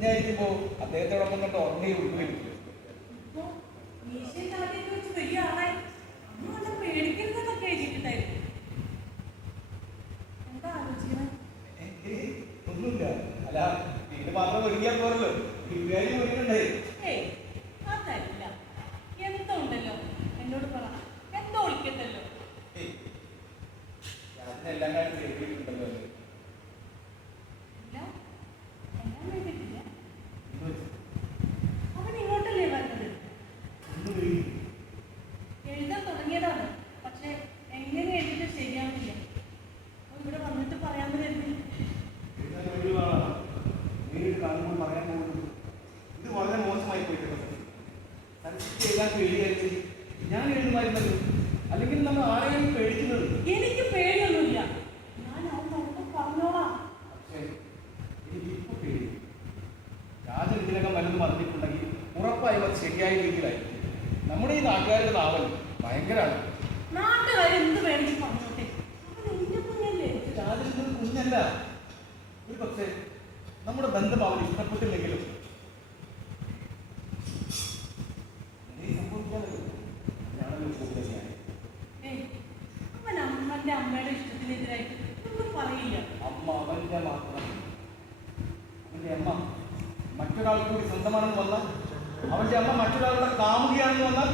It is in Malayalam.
കുഞ്ഞായിരിക്കുമ്പോ അദ്ദേഹത്തോടൊപ്പം കണ്ട് ഉറങ്ങി ഉൾപ്പെടും. വലിയ ആളായി അന്ന് പേടിക്കുന്നതൊക്കെ എഴുതിയിട്ടുണ്ടായിരുന്നു. എന്താ ആലോചിക്കുന്നത്? ഒന്നുമില്ല. അല്ല, ഇത് മാത്രം ഒരുങ്ങിയാൽ പോരല്ലോ, വീട്ടുകാരി ഒരുങ്ങണ്ടേ? അതല്ല, എന്തോ ഉണ്ടല്ലോ, എന്നോട് പറ, എന്തോ ഒളിക്കണ്ടല്ലോ. ഞാനെല്ലാം കാര്യം ചെയ്തിട്ടുണ്ടല്ലോ. അവൻ ഇങ്ങോട്ടല്ലേ വന്നത്? എഴുതാൻ തുടങ്ങിയതാണ്, പക്ഷെ എങ്ങനെ എഴുതിട്ട് ശരിയാവുന്നില്ല. ഇവിടെ വന്നിട്ട് പറയാന്ന് കരുതി. കാണുമ്പോൾ പറയാൻ പോകുന്നത് ഇത് വളരെ മോശമായി പോയിട്ടുണ്ട്. എഴുതാൻ പേടിയായിട്ട് ഞാൻ എഴുതുമായിരുന്നല്ലോ. അല്ലെങ്കിൽ നമ്മൾ ആരെയും പേടിക്കുന്നത്? എനിക്ക് പേടിയൊന്നുമില്ല, ഞാൻ അവൻ പറഞ്ഞോളാം. പക്ഷേ എനിക്കിപ്പോ പേടി. രാജൻ ഇതിനകം വല്ലതും പറഞ്ഞിട്ടുണ്ടെങ്കിൽ ഉറപ്പായും അത് ശരിയായ രീതിയിലായിരിക്കും. നമ്മുടെ ഈ നാട്ടുകാരുടെ നാവൽ ഭയങ്കരമാണ്. നാട്ടുകാർ എന്ത് വേണമെങ്കിൽ പറഞ്ഞോട്ടെ, അവൻ എന്റെ കുഞ്ഞല്ലേ. രാജൻ ഇതൊരു കുഞ്ഞല്ല. ഒരു പക്ഷേ നമ്മുടെ ബന്ധം അവൻ ഇഷ്ടപ്പെട്ടില്ലെങ്കിലും അവൻ അമ്മന്റെ അമ്മയുടെ ഇഷ്ടത്തിനെതിരായിട്ട് ഒന്നും പറയില്ല. അമ്മ അവന്റെ മാത്രം. അവന്റെ അമ്മ മറ്റൊരാൾ കൂടി സ്വന്തമാണെന്ന് വന്നാൽ, അവന്റെ അമ്മ മറ്റൊരാളുടെ കാമുകിയാണെന്ന് വന്നാൽ,